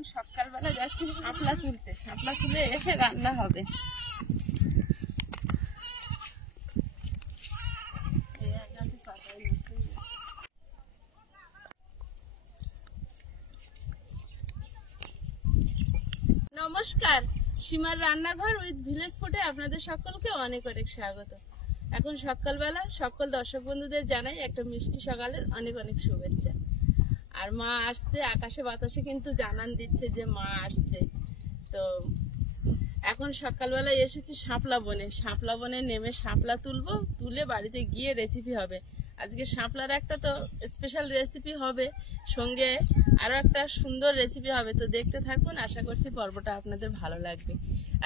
এখন সকালবেলা যাচ্ছি শাপলা তুলতে, শাপলা তুলে এসে রান্না হবে। নমস্কার, সীমার রান্নাঘর উইথ ভিলেজ ফুডে আপনাদের সকলকে অনেক অনেক স্বাগত। এখন সকালবেলা সকল দর্শক বন্ধুদের জানাই একটা মিষ্টি সকালের অনেক অনেক শুভেচ্ছা। আর মা আসছে, আকাশে বাতাসে কিন্তু জানান দিচ্ছে যে মা আসছে। তো এখন সকালবেলা এসেছি শাপলা বনে, শাপলা বনে নেমে শাপলা তুলবো, তুলে বাড়িতে গিয়ে রেসিপি হবে। আজকে শাপলার একটা তো স্পেশাল রেসিপি হবে, সঙ্গে আরো একটা সুন্দর রেসিপি হবে। তো দেখতে থাকুন, আশা করছি পর্বটা আপনাদের ভালো লাগবে।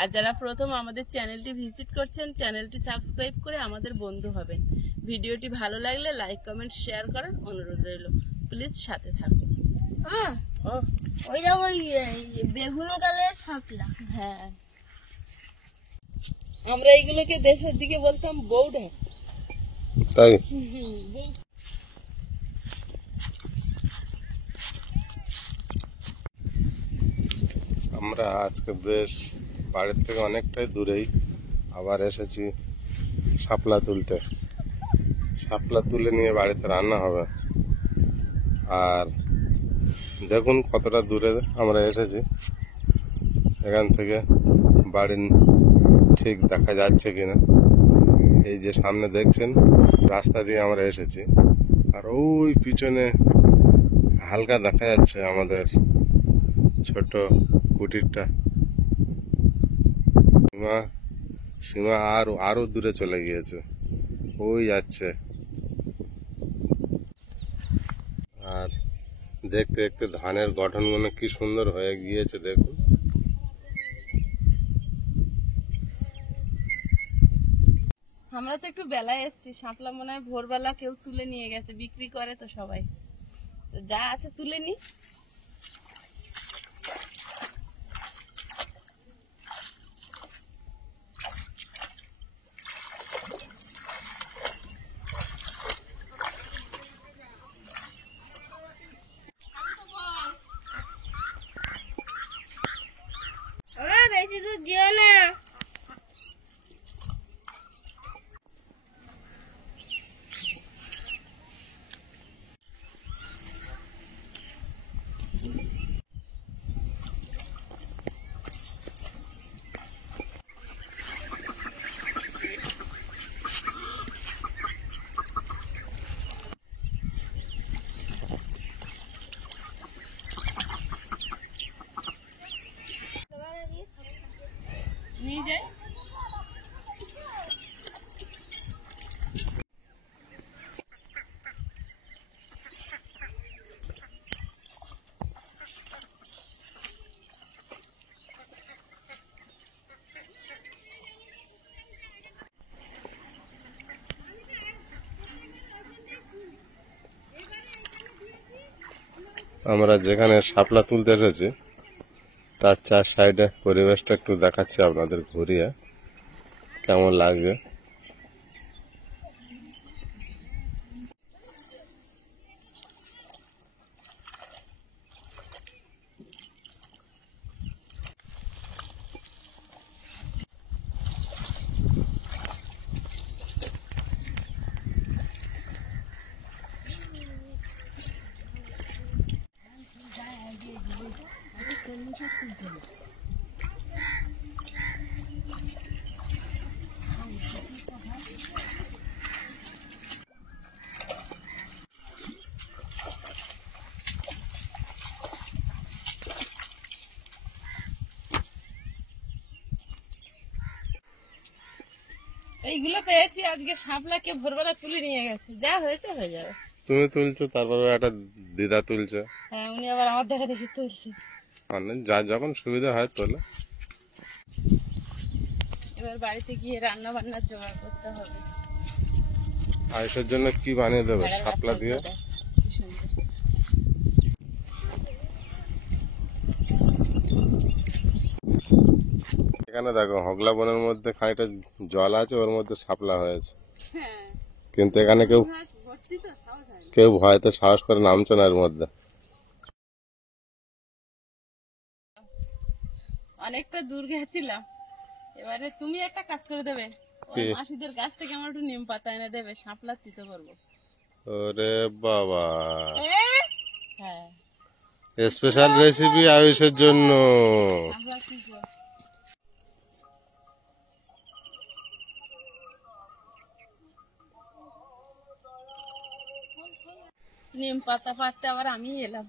আর যারা প্রথম আমাদের চ্যানেলটি ভিজিট করছেন, চ্যানেলটি সাবস্ক্রাইব করে আমাদের বন্ধু হবেন। ভিডিওটি ভালো লাগলে লাইক কমেন্ট শেয়ার করার অনুরোধ রইল। প্লিজ সাথে থাকুন। ওই দেখো বেগুন কালারের শাপলা। হ্যাঁ, আমরা এইগুলোকে দেশের দিকে বলতাম বৌঢা। তাই আমরা আজকে বেশ বাড়ির থেকে অনেকটাই দূরেই আবার এসেছি শাপলা তুলতে। শাপলা তুলে নিয়ে বাড়িতে রান্না হবে। আর দেখুন কতটা দূরে আমরা এসেছি, এখান থেকে বাড়ির ঠিক দেখা যাচ্ছে কিনা। এই যে সামনে দেখছেন রাস্তা দিয়ে আমরা এসেছি, আর ওই পিছনে হালকা দেখা যাচ্ছে আমাদের ছোট কুটিরটা। সীমা আরো দূরে চলে গিয়েছে, ওই যাচ্ছে। আর দেখতে দেখতে ধানের গঠনগুলো কি সুন্দর হয়ে গিয়েছে দেখুন। আমরা তো একটু বেলায় এসেছি, শাপলা মনে হয় ভোরবেলা কেউ তুলে নিয়ে গেছে, বিক্রি করে তো সবাই। তো যা আছে তুলে নি। বেশি দূর দিও না। নিয়ে যাই। আমরা যেখানে শাপলা তুলতে এসেছি তার চার সাইডে পরিবেশটা একটু দেখাচ্ছি আপনাদের ঘুরিয়ে, কেমন লাগবে। এইগুলো পেয়েছি আজকে, শাপলাকে ভোরবেলা তুলে নিয়ে গেছে। যা হয়েছে হয়ে যাবে। তুমি তুলছো, তারপরে একটা দিদা তুলছে। হ্যাঁ, উনি আবার আমার দেখা দেখি তুলছে। মানে যা যখন সুবিধা হয় তোলে। এবার বাড়িতে গিয়ে রান্না বান্না জোগাড় করতে হবে। আয়েশের জন্য কি বানিয়ে দেবে শাপলা দিয়ে? কি সুন্দর। এখানে দেখো হগলা বনের মধ্যে খানিকটা জল আছে, ওর মধ্যে শাপলা হয়েছে, হ্যাঁ, কিন্তু এখানে কেউ ভয়তে সাহস করে নামছে না এর মধ্যে। অনেকটা দূর গেছিলাম, এবারে তুমি একটা কাজ করে দেবে, ওই কি? মাসিদের কাছ থেকে আমার একটু নিম পাতা এনে দেবে, শাপলা তিতো করবো। ওরে বাবা, হ্যাঁ, স্পেশাল রেসিপি আয়ুষের জন্য। শাপলা তিতো। নিম পাতা পাড়তে আবার আমি এলাম।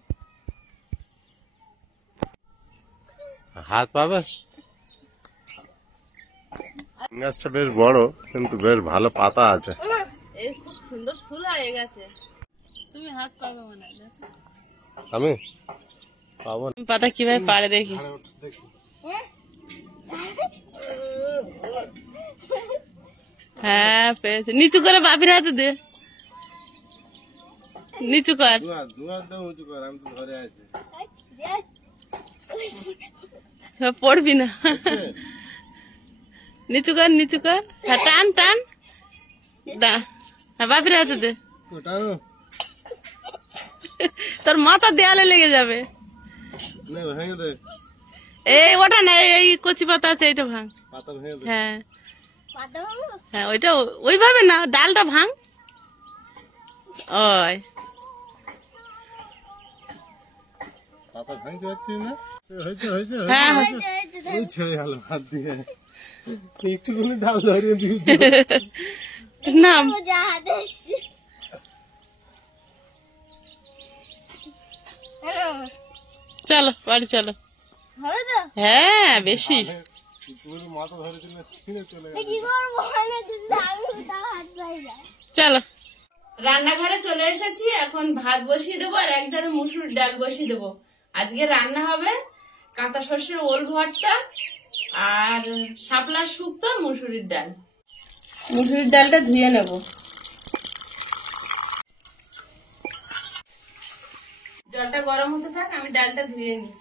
হাত পাবে? গাছটা বেশ বড়, কিন্তু বেশ ভালো পাতা আছে। এই খুব সুন্দর ফুল হয়ে গেছে, তুমি হাত পাবে মনে হয়, দেখো। আমি পাবো না। নিম পাতা কিভাবে পাড়ে দেখি। হ্যাঁ পেয়েছে, নিচু করে বাপির হাতে দে, নিচু কর। আমি তো ধরে আছি। পড়বি না, নিচু কর নিচু কর, হ্যাঁ টান টান, হ্যাঁ বাপির হাতে দে, তোর মাথা দেয়ালে লেগে যাবে। ভেঙে দে, এই ওটা না, এই কচি পাতা আছে, এইটা ভাঙ। পাতা ভেঙে দে। হ্যাঁ পাতা ভাঙবো? হ্যাঁ, ওইটা ওইভাবে না, ডালটা ভাঙ। ওই পাতা ভাঙতে পারছিস না? হয়েছে হয়েছে হ্যাঁ ওই ছেড়ে গেল হাত দিয়ে, একটুখানি ডাল ধরিয়ে দিয়েছি। না, ও যা হাতে এসছে। হ্যালো, চলো বাড়ি চলো। হবে তো? হ্যাঁ বেশি। তুমি মাথা ধরে দিলে ছিঁড়ে চলে গেল। কি করবো? মানে যদি আমি তাও হাত পাই যায়। চলো, রান্নাঘরে চলে এসেছি, এখন ভাত বসিয়ে দেবো আর এক ধারে মুসুর ডাল বসিয়ে দেবো। আজকে রান্না হবে কাঁচা সর্ষের ওল ভর্তা আর শাপলার শুক্তো, মুসুরির ডাল। মুসুরির ডালটা ধুয়ে নেব। জলটা গরম হতে থাক, আমি ডালটা ধুয়ে নিই।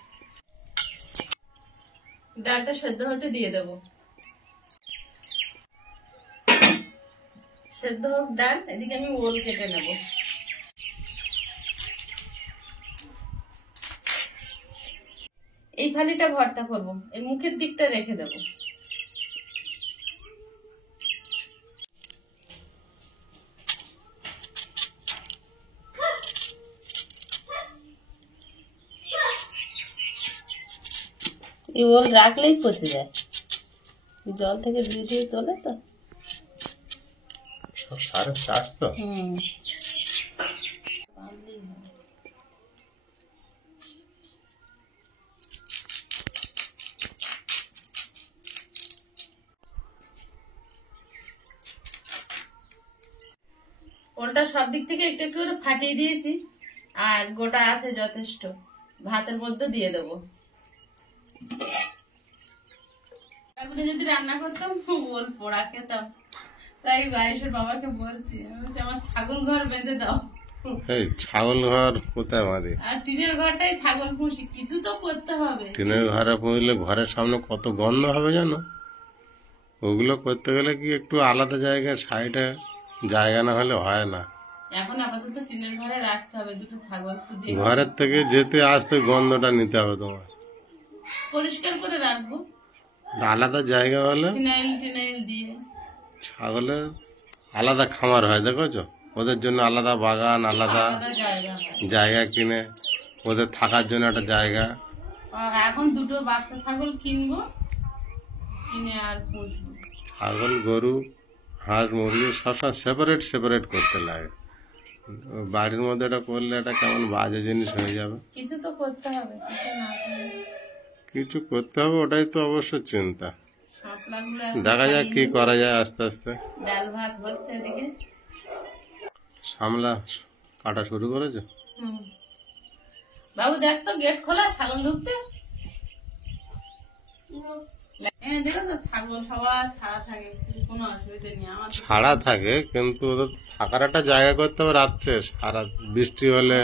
ডালটা সেদ্ধ হতে দিয়ে দেবো। সেদ্ধ হোক ডাল, এদিকে আমি ওল কেটে নেব। এই ফালিটা ভর্তা করব, এই মুখের দিকটা রেখে দেব। এই ওল রাখলেই পচে যায়, জল থেকে ধুয়ে ধুয়ে তোলে তো। সারের চাষ তো। ওলটা সব দিক থেকে একটু একটু করে ফাটিয়ে দিয়েছি, আর গোটা আছে যথেষ্ট, ভাতের মধ্যে দিয়ে দেবো। এগুলো যদি রান্না করতাম ওল পোড়া খেতাম, তাই আয়েশের বাবাকে বলছি, আমি বলছি, আমার ছাগল ঘর বেঁধে দাও। এই ছাগল ঘর কোথায় বাঁধি? আর টিনের ঘরটাই ছাগল পুষি, কিছু তো করতে হবে। টিনের ঘরে পুঁজলে ঘরের সামনে কত গন্ধ হবে জানো? ওগুলো করতে গেলে কি একটু আলাদা জায়গায় সাইডে জায়গা না হলে হয় না। এখন আপাতত টিনের ঘরে রাখতে হবে, দুটো ছাগল তো দিয়ে ঘরের থেকে যেতে আসতে গন্ধটা নিতে হবে তোমার। পরিষ্কার করে রাখবো, আলাদা জায়গা হলে ফিনাইল টিনাইল দিয়ে। ছাগলের আলাদা খামার হয়, দেখেছো? ওদের জন্য আলাদা বাগান, আলাদা আলাদা জায়গা হয়। জায়গা কিনে ওদের থাকার জন্য একটা জায়গা। এখন দুটো বাচ্চা ছাগল কিনবো, কিনে আর পুষবো। ছাগল, গরু, হাঁস, মুরগি সবসময় সেপারেট সেপারেট করতে লাগে। বাড়ির মধ্যে এটা করলে এটা কেমন বাজে জিনিস হয়ে যাবে। কিছু তো করতে হবে, কিছু না করলে কিছু করতে হবে, ওটাই তো অবশ্য চিন্তা। শাপলাগুলো এখন দেখা যাক কি ছাড়িয়ে করা যায় আস্তে আস্তে। ডাল ভাত হচ্ছে এদিকে। সামলা কাটা শুরু করেছো? বাবু দেখ তো, গেট খোলা, ছাগল ঢুকছে। দেখো তো, ছাগল সবার ছাড়া থাকে, কোনো অসুবিধা নেই আমার। ছাড়া থাকে, কিন্তু ওদের থাকার একটা জায়গা করতে হবে রাত্রে। সারা বৃষ্টি হলে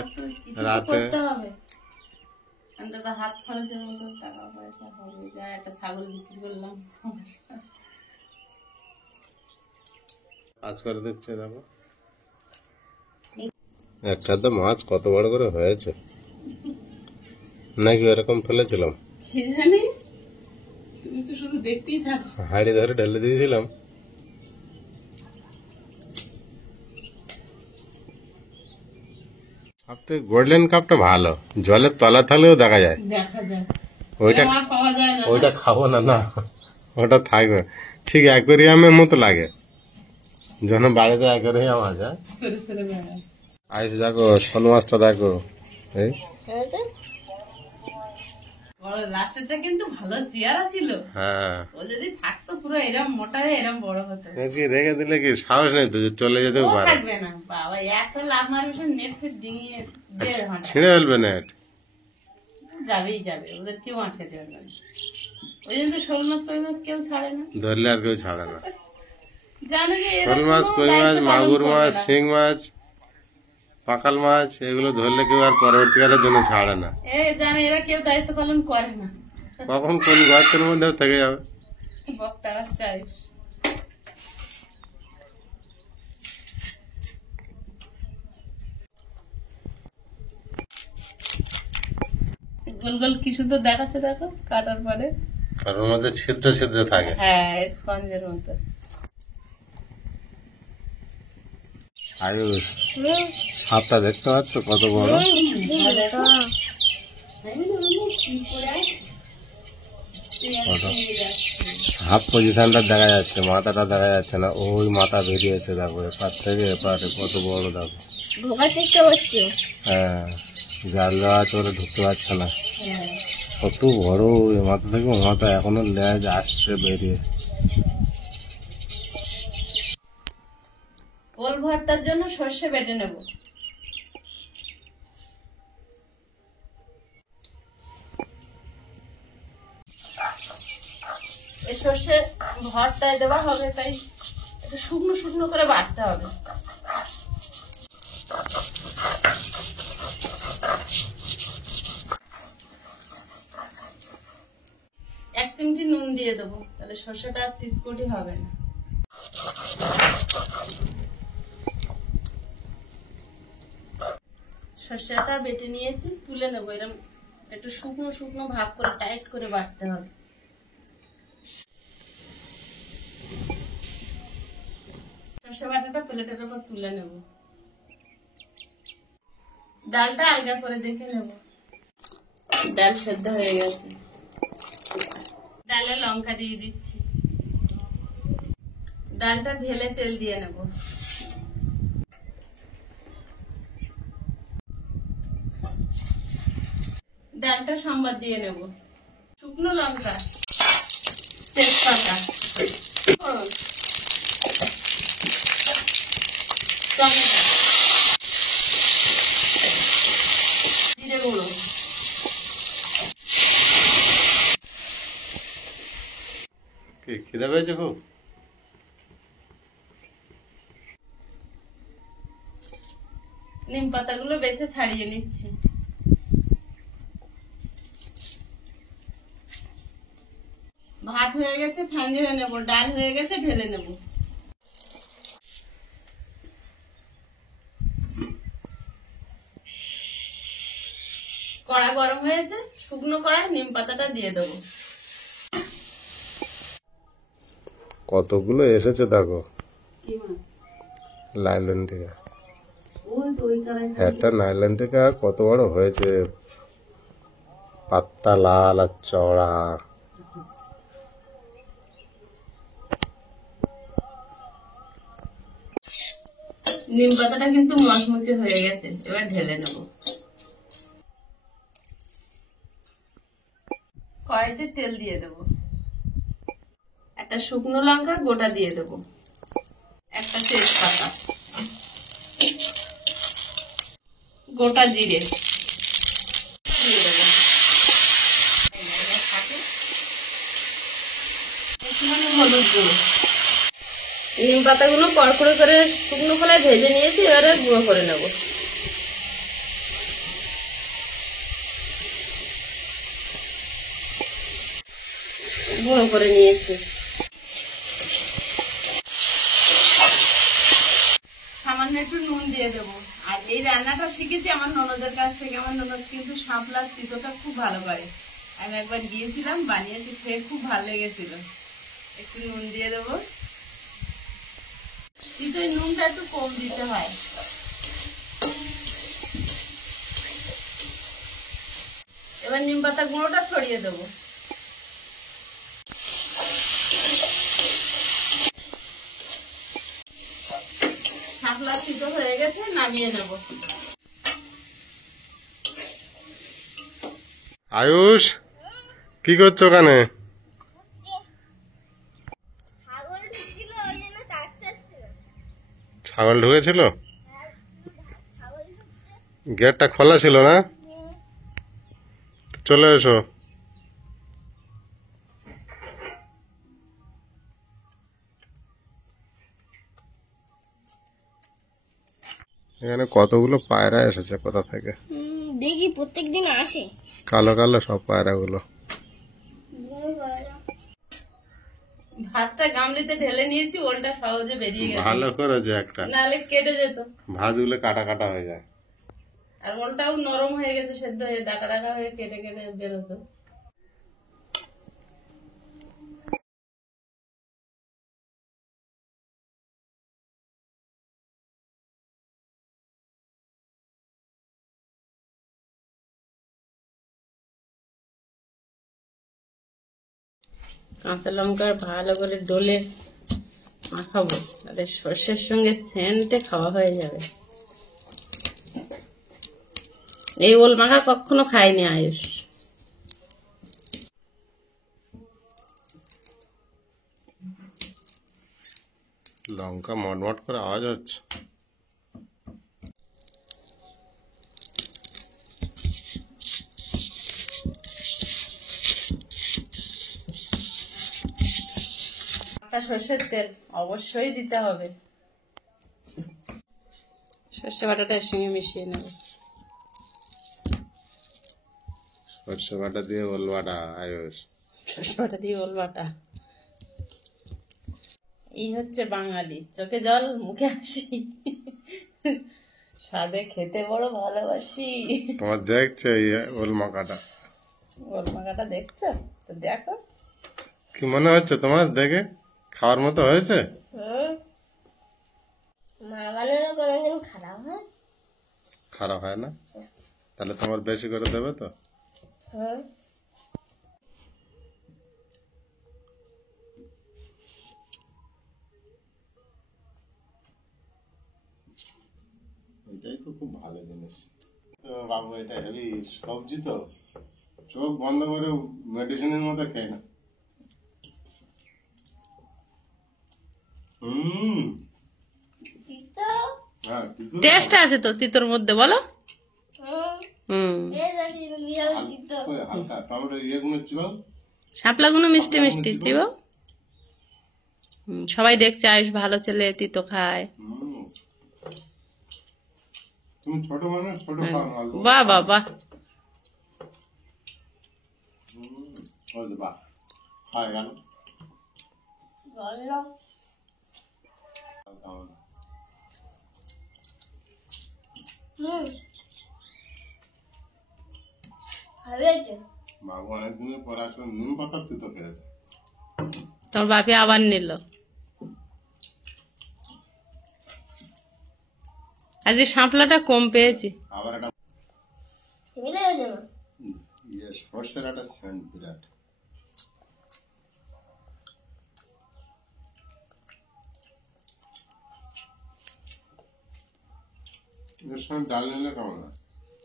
কিছু তো রাতে করতে হবে, অন্তত হাত খরচের মতো টাকা পয়সা হবে। যা একটা ছাগল বিক্রি করলাম, কাজ করে দিচ্ছে। দেখো একটা তো মাছ কত বড় করে হয়েছে, নাকি এরকম ফেলেছিলাম? কি জানি, তুমি তো শুধু দেখতেই থাকো। হাঁড়ি ধরে ঢেলে দিয়েছিলাম। সবথেকে গোল্ডেন কাপটা ভালো, জলের তলা থাকলেও দেখা যায়। দেখা যায়, ওইটা আর পাওয়া যায় না। ওইটা খাবো না, না ওটা থাকবে। ঠিক অ্যাকোরিয়ামের মতো লাগে, যখন বাড়িতে অ্যাকোরিয়াম আছে। ছোট ছোট বেড়া। আইস দেখো, শোল মাছটা দেখো, এই হ্যাঁ তো? বড় লাস্টেরটা কিন্তু ভালো চেয়ারা ছিল। হ্যাঁ, ও যদি থাকতো পুরো এরম মোটা হয়ে এরম বড় হতো। কি রেখে দিলে কি সাহস নেই তো যে চলে যেতেও ও পারে। থাকবে না বাবা, একটা লাভ মারবে সব নেট ফেট ডিঙিয়ে 1.5 ঘন্টা ছিঁড়ে ফেলবে নেট। যাবেই যাবে, ওদের কেউ আটকাতে পারবে না। ওই জন্য তো শোল মাছ কই মাছ কেউ ছাড়ে না, ধরলে আর কেউ ছাড়ে না। জানে যে এরা শোল মাছ, কোনো কই মাছ, দায়িত্ব পালন মাগুর করবে মাছ, না। শিং মাছ, পাকাল মাছ, এগুলো ধরলে কেউ আর পরবর্তীকালের জন্য ছাড়ে না। জানে এরা কেউ দায়িত্ব পালন করে না। কখন কোন গর্তের মধ্যেও থেকে যাবে। বক্তারা চাই গোল গোল কি সুন্দর দেখাচ্ছে, দেখো কাটার পরে। আর ওর মধ্যে ছিদ্র ছিদ্র থাকে। হ্যাঁ, স্পঞ্জের মতো। আয়ুষ, সাপটা দেখতে পাচ্ছ কত বড়? হাফ পজিশনটা দেখা যাচ্ছে, মাথাটা দেখা যাচ্ছে না। ওই মাথা বেরিয়েছে, দেখো এপার থেকে এপারে কত বড়, দেখো। ঢোকার চেষ্টা করছো? হ্যাঁ, জাল দেওয়া আছে, ওরা ঢুকতে পারছে না। কত বড় এই মাথা থেকে, ও মাথা এখনো লেজ আসছে বেরিয়ে। ওল ভর্তার জন্য সর্ষে বেটে নেব। এই সর্ষে ভর্তায় দেওয়া হবে, তাই একটু শুকনো শুকনো করে বাটতে হবে। এক চিমটি নুন দিয়ে দেবো, তাহলে সর্ষেটা আর তিতকুটি হবে না। সর্ষেটা বেটে নিয়েছি, তুলে নেবো। এরকম একটু শুকনো শুকনো ভাব করে টাইট করে বাটতে হবে। সর্ষে বাটাটা প্লেটের উপর তুলে নেব। ডালটা আলগা করে দেখে নেব। ডাল সেদ্ধ হয়ে গেছে। ডালে লঙ্কা দিয়ে দিচ্ছি। ডালটা ঢেলে তেল দিয়ে নেব। ডালটা সম্বাদ দিয়ে নেব। শুকনো লঙ্কা, তেজপাতা, ফোড়ন, টমেটো, জিরে গুঁড়ো, কি খিদে পেয়েছে খুব? নিম পাতাগুলো বেছে ছাড়িয়ে নিচ্ছি। ভাত হয়ে গেছে, ফ্যান ঝেড়ে নেবো। ডাল হয়ে গেছে, ঢেলে নেব। কড়া গরম হয়েছে, শুকনো কড়াই নিম পাতাটা দিয়ে দেবো। কতগুলো এসেছে দেখো, কি মাছ? লাইলন থেকে। ওই তো ওই কড়াই। একটা নাইলন টিকা কত বড় হয়েছে, পাত্তা লাল আর চড়া। নিম পাতাটা কিন্তু মচমচে হয়ে গেছে, এবার ঢেলে নেব। কড়াইতে তেল দিয়ে দেব। একটা শুকনো লঙ্কা গোটা দিয়ে দেব। একটা তেজপাতা, গোটা জিরে দিয়ে দেবো। একটুখানি হলুদ গুঁড়ো। নিম পাতাগুলো কড়কড়ে করে শুকনো খোলায় ভেজে নিয়েছি, এবারে গুঁড়ো করে নেব। গুঁড়ো করে নিয়েছি। সামান্য একটু নুন দিয়ে দেবো। আর এই রান্নাটা শিখেছি আমার ননদের কাছ থেকে। আমার ননদ কিন্তু শাপলার তিতোটা খুব ভালো করে। আমি একবার গিয়েছিলাম, বানিয়েছি, খেয়ে খুব ভালো লেগেছিল। একটু নুন দিয়ে দেবো, কিন্তু এই নুনটা একটু কম দিতে হয়। এবার নিম পাতা গুঁড়োটা ছড়িয়ে দেবো। শাপলা সিদ্ধ হয়ে গেছে, নামিয়ে নেব। আয়ুষ, কি করছো ওখানে? ছাগল ঢুকছিল, ওই জন্য কাটতে এসেছিল। ছাগল ঢুকেছিল? ছাগল ঢুকছে। গেটটা খোলা ছিল না? চলে এসো। এখানে কতগুলো পায়রা এসেছে কোথা থেকে? দেখি প্রত্যেকদিন আসে। কালো কালো সব পায়রাগুলো। ভাতটা গামলিতে ঢেলে নিয়েছি, ওলটা সহজে বেরিয়ে গেছে। ভালো করেছে একটা, নাহলে কেটে যেত। ভাতগুলো কাটা কাটা হয়ে যায়। আর ওলটাও নরম হয়ে গেছে, সেদ্ধ হয়ে দাকা দাকা হয়ে কেটে কেটে বেরোতো। কাঁচা লঙ্কা ভালো করে ডলে মাখাবো, তাহলে সর্ষের সঙ্গে সেন্টে খাওয়া হয়ে যাবে। এই ওল মাখা কখনো খাইনি আয়ুষ। লঙ্কা মটমট করে আওয়াজ হচ্ছে। কাঁচা সর্ষের তেল অবশ্যই দিতে হবে। সর্ষে বাটাটা এর সঙ্গে মিশিয়ে নেব। সর্ষে বাটা দিয়ে ওল বাটা আয়ুষ। সর্ষে বাটা দিয়ে ওল বাটা। এই হচ্ছে বাঙালি, চোখে জল মুখে হাসি, স্বাদে খেতে বড় ভালোবাসি। তোমার দেখছে এই ওল মাখাটা? ওল মাখাটা দেখছো তো, দেখো। কি মনে হচ্ছে তোমার দেখে? খাওয়ার মতো হয়েছে? মা বানানো কোনোদিন খারাপ হয়? খারাপ হয় না? তাহলে তোমার বেশি করে দেবে তো? হ্যাঁ। এটাই তো খুব ভালো জিনিস। তো বাবু, এটা হেভি সবজি তো, চোখ বন্ধ করে মেডিসিনের মতো খেয়ে না। তিতো? হ্যাঁ, কিন্তু টেস্ট আছে তো তিতোর মধ্যে, বলো। হুম, এই দেখি বিড়াল তিতো। হালকা টমেটো ইয়েগুলো চিবাও। শাপলাগুলো মিষ্টি মিষ্টি চিবো। সবাই দেখছে আয়ুষ ভালো ছেলে, তিতো খায়। তুমি ছোট মানুষ, ছোট খাও না, অল্প। বাহ বাহ বাহ। ওই যে বাহ, হয়ে গেল। বললো ভালো হয়েছে। বাবু অনেকদিনের পর আসলে নিম পাতার তিতো খেয়েছে। তোর বাপি আবার নিল। আজকে শাপলাটা কম পেয়েছি। আবার একটা মিলে গেছে না? সর্ষের একটা সেন্ট বিরাট। এর সঙ্গে ডাল নিলে কেমন হয়?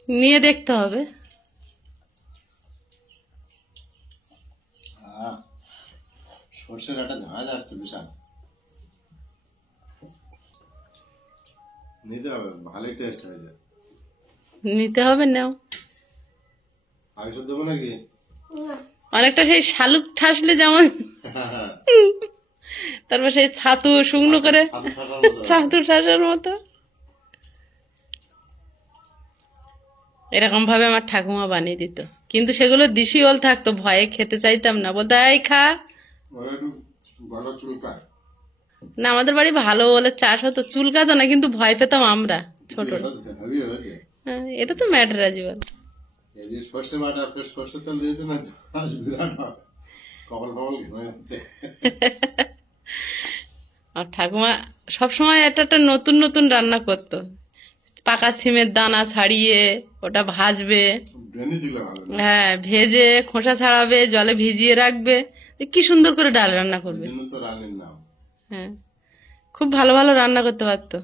নিয়ে দেখতে হবে। সর্ষের একটা ঝাঁজ আসছে বিশাল। নিতে হবে, ভালোই টেস্ট হয়েছে। নিতে হবে, নাও। আগে দেবো নাকি? অনেকটা সেই শালুক ঠাসলে যেমন, তারপর সেই ছাতু শুকনো করে ছাতু ঠাসার মতো, এরকম ভাবে আমার ঠাকুমা বানিয়ে দিত। কিন্তু সেগুলো দিশি ওল থাকতো, ভয়ে খেতে চাইতাম না, বলতো এই খা। না, আমাদের বাড়ি ভালো ওলের চাষ হতো, চুলকাতো না, কিন্তু ভয় পেতাম আমরা ছোট। হ্যাঁ, এটা তো ম্যাডরাজি বল। এই যে সর্ষে বাটা সর্ষের তেল দিয়েছে না, আজ বিরাট হবে, কপাল ফপাল ঘেমে যাচ্ছে। আর ঠাকুমা সবসময় একটা একটা নতুন নতুন রান্না করতো। পাকা সিমের দানা ছাড়িয়ে ওটা ভাজবে, ব্রেনি ছিল ভালো না, হ্যাঁ ভেজে খোসা ছাড়াবে, জলে ভিজিয়ে রাখবে, কি সুন্দর করে ডাল রান্না এই করবে। জন্য তো রানীর নাম। হ্যাঁ, খুব ভালো ভালো রান্না করতে পারতো।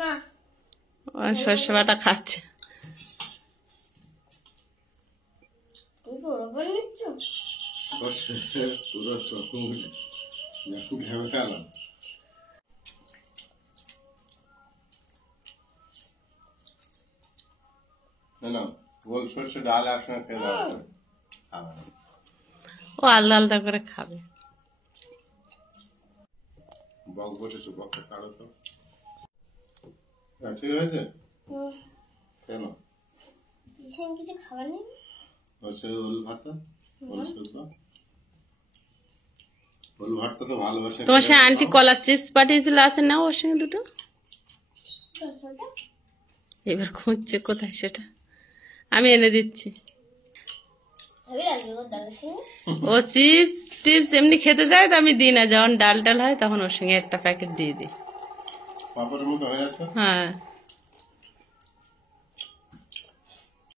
না সর্ষে বাটা খাচ্ছে। তুমি কি ওরকম নিচ্ছ? সর্ষে পুরো চোখ মুখ ঘেমে গেলাম। না গোল সর্ষে ডাল একসঙ্গে খেয়ে দেওয়া হবে। খাবে না। ও আলাদা আলাদা করে খাবে। বক বসেছে, বকটা কাড়ো তো। ঠিক আছে, কেন বিছান কিছু খাবার নেই? সে ওল ভাতা, ওল শুকনো ওল ভাতটা তো ভালোবাসে। তোমার সে আন্টি কলার চিপস পাঠিয়েছিল, আছে না ওর সঙ্গে দুটো? এবার খুঁজছে কোথায় সেটা, আমি এনে দিচ্ছি। ভাবি লাগবে ওর ডালের সঙ্গে। ও চিপস টিপস এমনি খেতে চায় তো আমি দিই না, যখন ডাল টাল হয় তখন ওর সঙ্গে একটা প্যাকেট দিয়ে দিই। পাপড়ের মতো হয়ে যাচ্ছে। হ্যাঁ